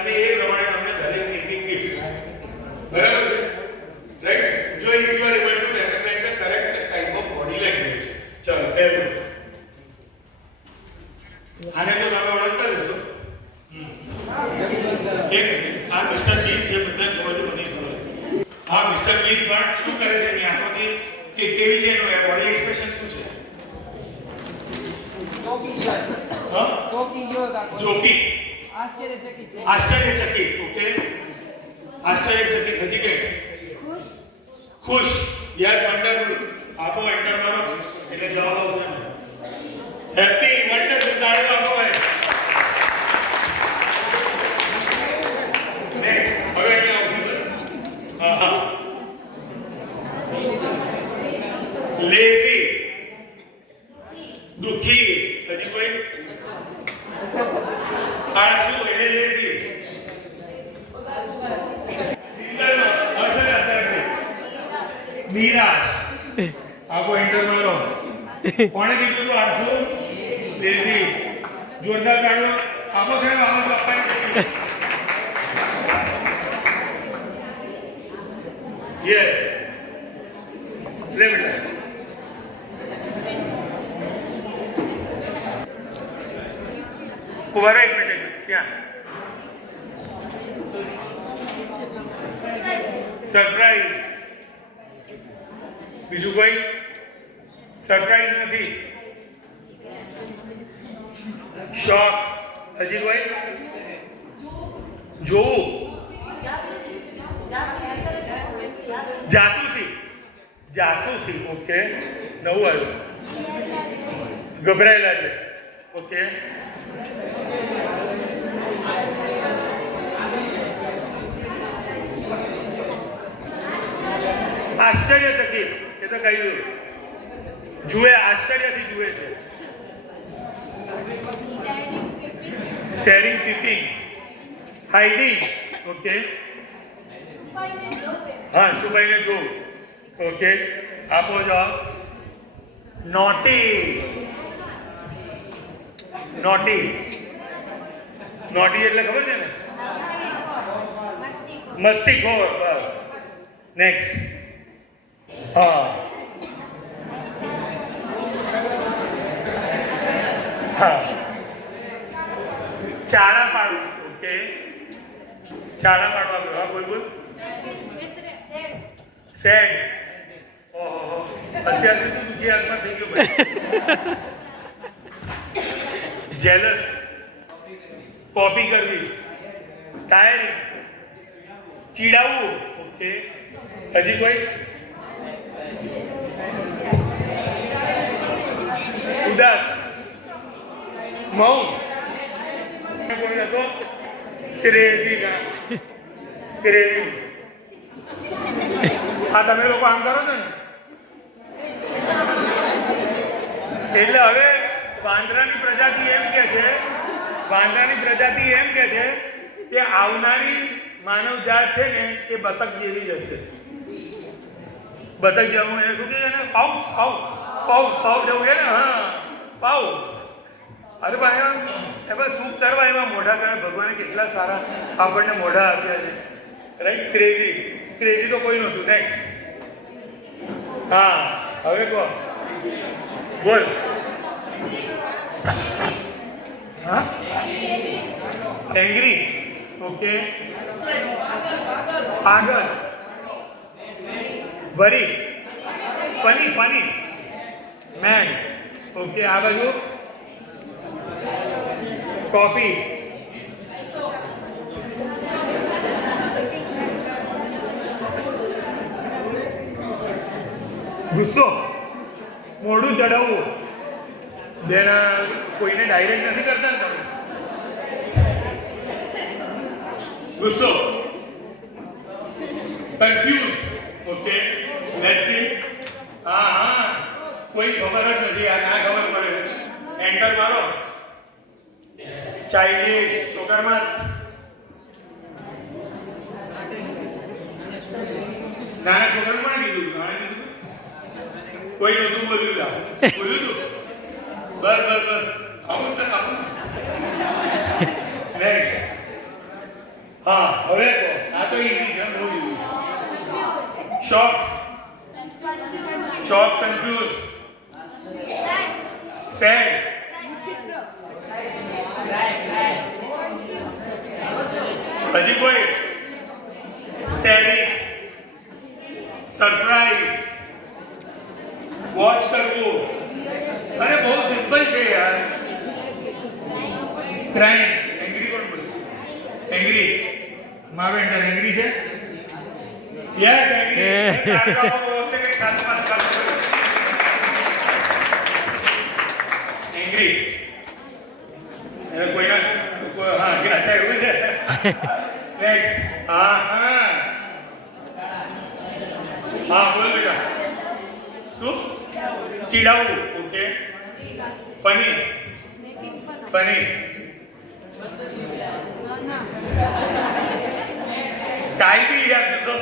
અને એ પ્રમાણે તમને દરેકને એક ગિફ્ટ. બરાબર છે? રાઈટ? જો if you are able to recognise the correct type of body language. ચાલો પહેલું આને તો તમે ઓળખતા જ છો. આ મિસ્ટર બીન છે, બધા ખબર છે, બધી ખબર. હા, મિસ્ટર બીન પણ શું કરે છે એની આંખોથી કે કેવી છે એનું બોડી એક્સપ્રેશન શું છે? જોકી. આશ્ચર્યચકિત. ઓકે, આશ્ચર્યચકિત. હજી કે ખુશ. Yes, wonderful. આપો એન્ટર મારો એટલે જવાબ આવશે. Happy, wonderful. તાળીઓ આપો ભાઈ. નેક્સ્ટ. હવે અહીંયા આવશું. હા. લેઝી, દુખી. હજી કોઈ? આળસુ એટલે લેઝી. નિરાશ. આપો એન્ટર મારો. કોણે કીધું તું આળસુ? લેઝી. જોરદાર તાળીઓ આપો સાહેબ. આવો સફાઈ. યસ. લે બેટા. ઉભા રહો એક મિનિટ. ક્યાં? સરપ્રાઈઝ. બીજું કોઈ? સરપ્રાઈઝ નથી. શોક. હજી કોઈ? જોવું. જાસૂસી. જાસૂસી. ઓકે, નવું આવ્યું. ગભરાયેલા છે. ઓકે. આશ્ચર્યચકિત. એ તો કહ્યું. જુએ, આશ્ચર્યથી જુએ છે. સ્ટેરિંગ, પીપિંગ. હાઇડિંગ. ઓકે. હા, છુપાઈને જોવું. ઓકે, આપો જવાબ. નોટી. નોટી. નોટી એટલે ખબર છે ને? મસ્તીખોર. બસ. નેક્સ્ટ. હા. હા. ચાળા પાડવું. ઓકે, ચાળા પાડવા. હા, બોલ બોલ. સેડ. ઓહો, અત્યારથી તો દુખી હાથમાં થઈ ગયો ભાઈ. જેલસ. કોપી કરવી. ટાયરિંગ. ચીડાવવું. ઓકે. હજી કોઈ? ઉદાસ. મૌન. કોઈ હતો? ક્રેઝી. ક્રેઝી. હા, તમે લોકો આમ કરો છો ને એટલે હવે વાંદરાની પ્રજાતિ એમ કે છે, કે આવનારી માનવ જાત છે ને એ બતક જેવી જ હશે. બતક જેવું એને શું કહે છે? પાઉ. પાઉ. પાઉ. પાઉ જેવું કે ને. હા, પાઉ. અરે ભાઈ, એમાં શું કરવા? એમાં મોઢા કરે. ભગવાને કેટલા સારા આપણને મોઢા આપ્યા છે. રાઈટ? ક્રેઝી. ક્રેઝી તો કોઈ નહોતું. નેક્સ્ટ. હા, હવે કહો. બોલ. હા, એંગ્રી. ઓકે. આગળ. વરી. ફની. ફની. મેન. ઓકે. આ બાજુ કોપી. ગુસ્સો. મોઢું ચડાવવું. જેના કોઈને ડાયરેક્ટ નથી કરતા ને તમે. ગુસ્સો. કન્ફ્યુઝ. Okay, let's see. હા, કોઈ ખબર જ નથી. આ ના ખબર પડે. એન્ટર મારો. ચાઇનીઝ. છોકરમાં નાના છોકરાને કોણે કીધું? કોઈ નહોતું બોલ્યું. બોલ્યું તું? બસ. આવું. નેક્સ્ટ. હવે કહો. આ તો ઈઝી છે, બહુ ઈઝી. શોક, શોક, કન્ફ્યુઝ, સેડ, હજી કોઈ? સ્ટેરિંગ, સરપ્રાઈઝ, વોચ કરવું. અરે બહુ સિમ્પલ છે યાર. ક્રાઇમ, એંગ્રી કોણ બોલે? એંગ્રી, માવેન્ટર એંગ્રી છે? Yes, angry. એંગ્રી. કોઈના હા અચ્છા એવું છે. નેક્સ્ટ. હા હા હા બોલ બેટા. શું? ચીડાવવું. ઓકે. Funny, funny. કાઈ બી યાદ તો.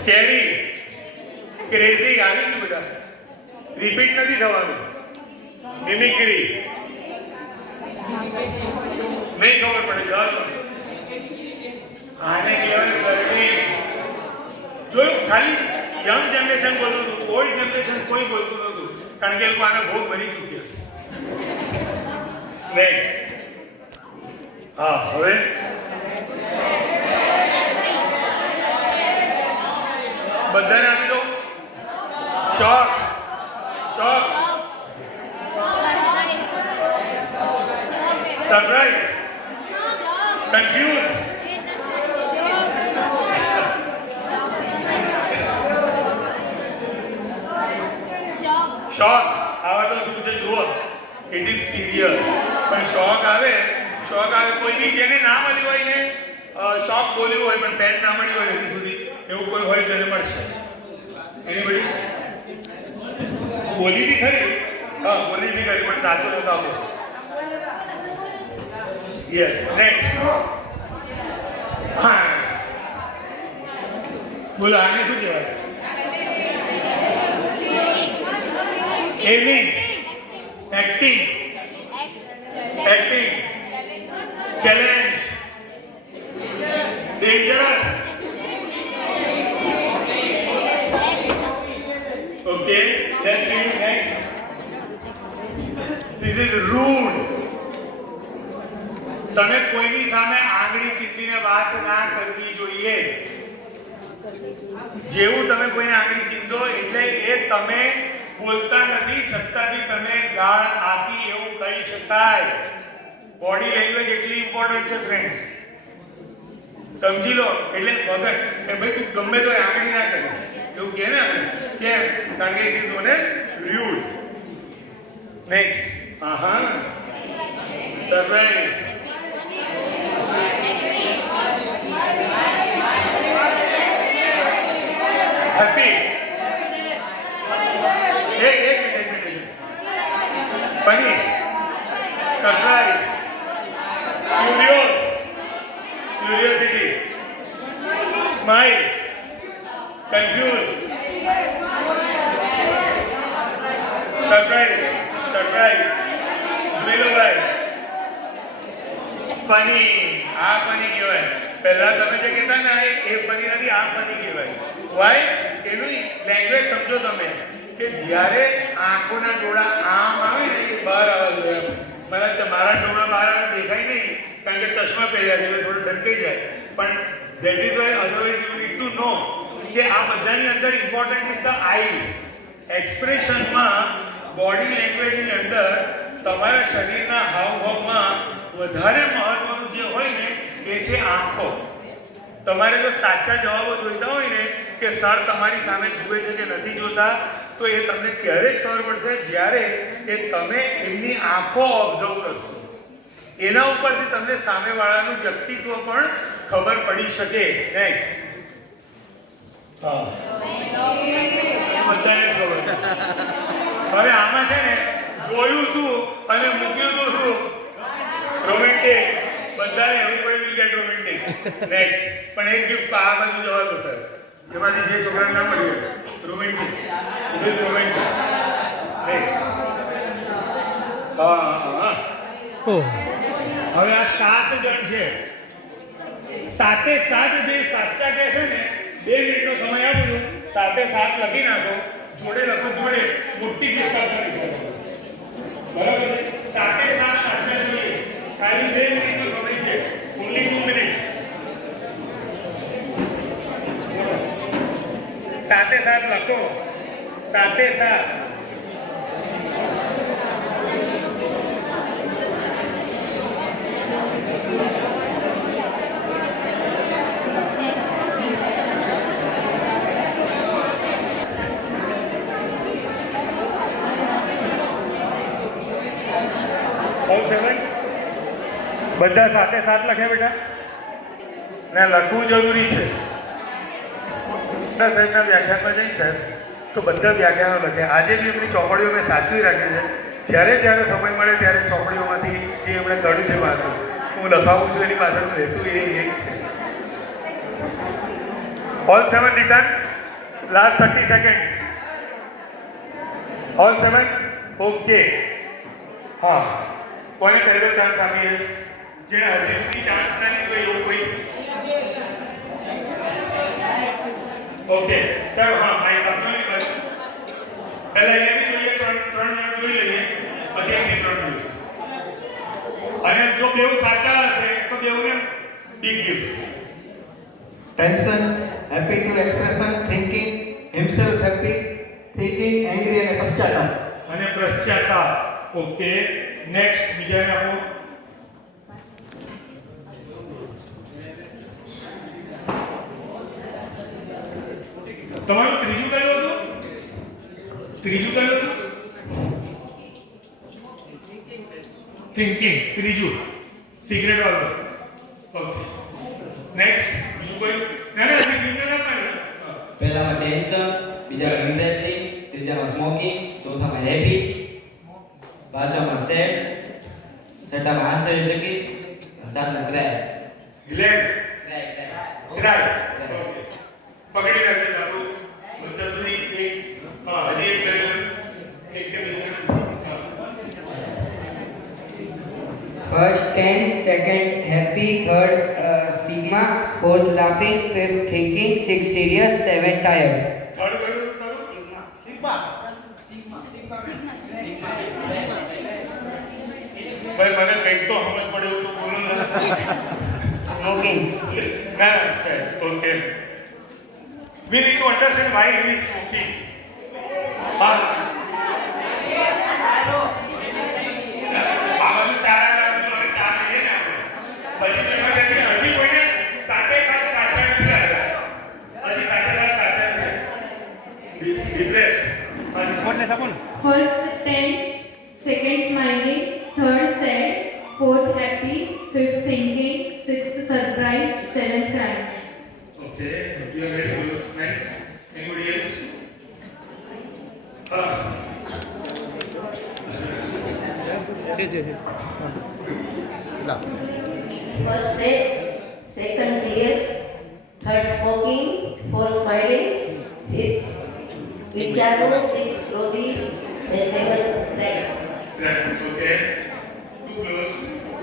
Scary, crazy. આવી ગયું બધા. રિપીટ નથી થવાનું. મિમિક્રી. નહીં ખબર પડે. જવા આને કહેવાય લર્નિંગ. જોયું, ખાલી યંગ જનરેશન બોલતું હતું, ઓલ્ડ જનરેશન કોઈ બોલતું નહોતું, કારણ કે એ લોકો આને બહુ બની ચૂક્યા છે. નેક્સ્ટ. હા હવે બધાને આપી દો. શોક, શોક, સરપ્રાઈઝ, કન્ફ્યુઝ, શોક. આવા તો શું છે જુઓ, ઇટ ઇઝ સિરિયસ. પણ શોક આવે, શોક આવે. કોઈ બી જેને ના મળ્યું હોય ને, શોક બોલ્યું હોય પણ પેન ના મળ્યું હોય હજી સુધી, એવું કોઈ હોય તો એને મળશે. એનીબડી? બોલી બી ખરી. હા બોલી બી ખરી, પણ સાચો નતો આપો. યસ. નેક્સ્ટ. હા બોલો, આને શું કહેવાય? Aiming, acting, acting, challenge, dangerous. Okay, let's read next. This is rude. તમે કોઈની સામે આંગળી ચીંધીને વાત ના કરવી જોઈએ. જેવું તમે કોઈને આંગળી ચીંધો એટલે એ તમે બોલતા નથી છતાં બી તમે ગાળ આપી એવું કહી શકાય. બોડી લેંગ્વેજ એટલી ઇમ્પોર્ટન્ટ છે ફ્રેન્ડ્સ, સમજી લો. એટલે વગર કે ભાઈ તું ગમે તો આંગળી ના કરીશ એવું કહે ને આપણે, કેમ? કારણ કે it is known as rude. Next. હા સરપ્રાઈઝ, હેપી. એક મિનિટ. Funny, surprise, curious, curiosity, smile, confuse, surprise, surprise, મેલોભાઈ, ફની. આ ફની કહેવાય. પહેલા તમે જે કહેતા ને એ ફની નથી, આ ફની કહેવાય. વાય? એનું લેંગ્વેજ સમજો તમે, કે જ્યારે આંખોના ડોળા આમ આવે ને એ બહાર આવવા જોઈએ. મારા ડોળા બહાર આવે દેખાય નહીં કારણ કે ચશ્મા પહેર્યા છે એટલે થોડું ઢંકાઈ જાય. પણ that is why otherwise you need to know કે આ બધાની અંદર ઇમ્પોર્ટન્ટ ઇઝ ધ આઈઝ. એક્સપ્રેશનમાં, બોડી લેંગ્વેજની અંદર તમારા શરીરના હાવભાવમાં વધારે મહત્વનું જે હોય ને એ છે આંખો. તમારે જો સાચા જવાબો જોઈતા હોય ને કે સર તમારી સામે જુએ છે કે નથી જોતા, તો એ તમને ત્યારે જ ખબર પડશે જ્યારે એ તમે એમની આંખો ઓબ્ઝર્વ કરશો. એના ઉપરથી તમને સામેવાળાનું વ્યક્તિત્વ પણ ખબર પડી શકે. નેક્સ્ટ. હા બધાને ખબર. હવે આમાં છે ને જોયું શું અને મૂક્યું તો શું? રોમેન્ટિક. બધાને everybody will get romantic. Next. પણ એક ગિફ્ટ આ બાજુ જવા દો સર, જેમાંથી જે છોકરાને ના મળ્યું રોમેન્ટિક. With romantic. નેક્સ્ટ. હા હવે આ 7 જણ છે. સાતે સાત જે સાચા કહે છે ને 2 મિનિટનો સમય આપું છું. સાતે સાત લખી નાખો, જોડે લખો, જોડે મોટી પુસ્તક કરી શકો. બરાબર છે? સાતે સાત સાચા જોઈએ. ખાલી 2 મિનિટનો સમય છે. ઓન્લી 2 મિનિટ્સ. સાતે સાત લખો. સાતે સાત. બધા સાથે સાત લખ્યા બેટા ને લખવું જરૂરી છે. સાહેબના વ્યાખ્યાનમાં જઈને સાહેબ તો બધા વ્યાખ્યાનો લખ્યા. આજે બી એમની ચોપડીઓ મેં સાચવી રાખી છે. જ્યારે જ્યારે સમય મળે ત્યારે ચોપડીઓમાંથી જે એમણે કર્યું છે વાંચું, હું લખાવું છું, એની પાછળ રહેતું એ એક છે. ઓલ 7 રિટર્ન લાસ્ટ 30 સેકન્ડ્સ. ઓલ 7 ઓકે. હા, કોને પહેલો ચાન્સ આપીએ? જેને હજી સુધી ચાન્સ ના લીધો એવું કોઈ? ઓકે સર, હા માઇક આપજો ને બસ. પહેલા અહીંયાથી જોઈએ, ત્રણ જણ જોઈ લઈએ, પછી અહીંથી 3 જોઈશું. અને જો બેઉ સાચા હશે તો બેઉને big gift. Tension, happy to expression, thinking, himself happy, thinking, angry અને પશ્ચાતાપ. અને પશ્ચાતાપ. ઓકે, નેક્સ્ટ બીજાને આપો. તમારું ત્રીજું કયું હતું? થિંકિંગ. ત્રીજું સિગરેટ વાળું. ઓકે, નેક્સ્ટ બીજું કોઈ? ના ના, સિગરેટ ના પાડે. પહેલામાં ટેન્શન, બીજામાં ઇન્ટરેસ્ટિંગ, ત્રીજામાં સ્મોકિંગ, ચોથામાં હેપી, પાંચમામાં સેડ, છઠ્ઠામાં આશ્ચર્યચકિત, સાતમાં ક્રાય. ગ્લેડ. ક્રાય. ઓકે, પકડી રાખજો દાદુ. બધા સુધી એક. હા, હજી એક સેકન્ડ. એક કે બીજું. First tense, second happy, third sigma, fourth laughing, fifth thinking, sixth serious, seventh tired. Third કયું તારું? Sigma. ભાઈ મને કંઈક તો સમજ પડે એવું તો બોલો ને. Smoking. ના ના, okay. We need to understand why he is smoking. હા. આ બધું ચાર લાગતું, હવે ચાર લઈએ ને આપણે. પછી તો એમાં કહે છે કે હજી કોઈને સાતે સાત સાચા નથી આવ્યા. હજી સાતે સાત સાચા નથી. Depress. First tense, second smiling, third sad, fourth happy, fifth thinking, sixth surprised, seventh crying. Okay, you are very close. Nice. Anybody else? First sad, second serious, third smoking, fourth smiling, fifth vicharu, sixth क्रोधी, and seventh crying. Right. Okay. Too close.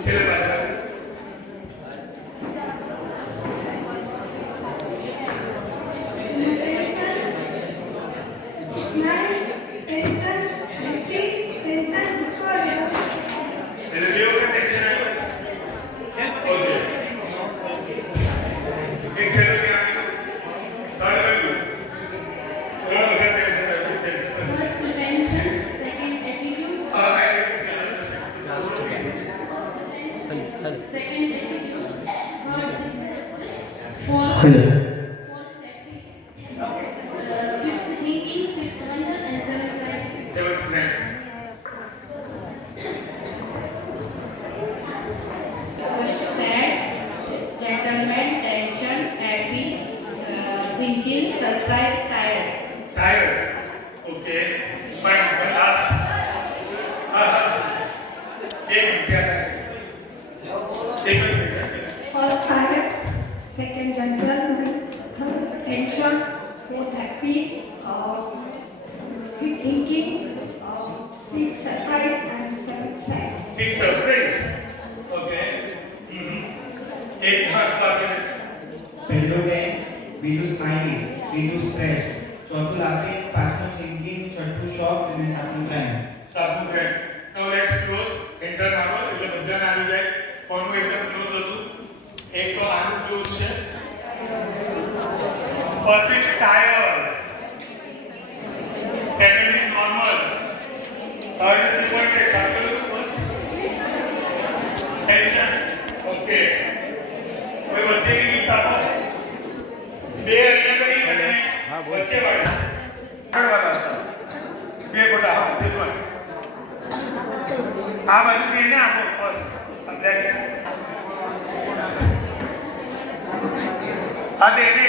Chile pasar. એટલે બે વખત ટેન્શન આવ્યું. ઓકે. એક છેલ્લું ત્યાં આવ્યું. થર્ડ આવ્યું. 3 વખત ટેન્શન આવ્યું. First tension, second attitude, second attitude, third, fourth happy, fifth thinking, sixth wonder, and seventh crying. 7th friend. First sad, gentleman, tension, happy, thinking, surprise, tired. Tired. Okay. Fine. But last. एक मिनट क्या है? एक minute. First tired, second gentleman, third tension, fourth happy, fifth thinking, sixth surprise, and seventh sad. 6 surprise. Okay. एक हाथ बात પહેલું ટેન્સ, બીજું સ્માઇલી, ત્રીજું સ્ટ્રેસ્ડ, ચોથું લાફિંગ, પાંચમું થિંકિંગ, છઠ્ઠું શોક અને સાતમું ફ્રેન્ડ. સાતમું friend. Now let's close. Enter મારો એટલે બધાને આવી જાય. કોનું એકદમ ક્લોઝ હતું? એક તો આનું ક્લોઝ છે. First is tyre, second is normal, third is reported, third is first tension. Okay, કોઈ વચ્ચેની લિસ્ટ આપો. બે અહીંયા કરી અને વચ્ચે વાળા આગળ વાળા હતા. બે ગોટા. હા, this one. આ બાજુ એને આપો ફર્સ્ટ. આ એને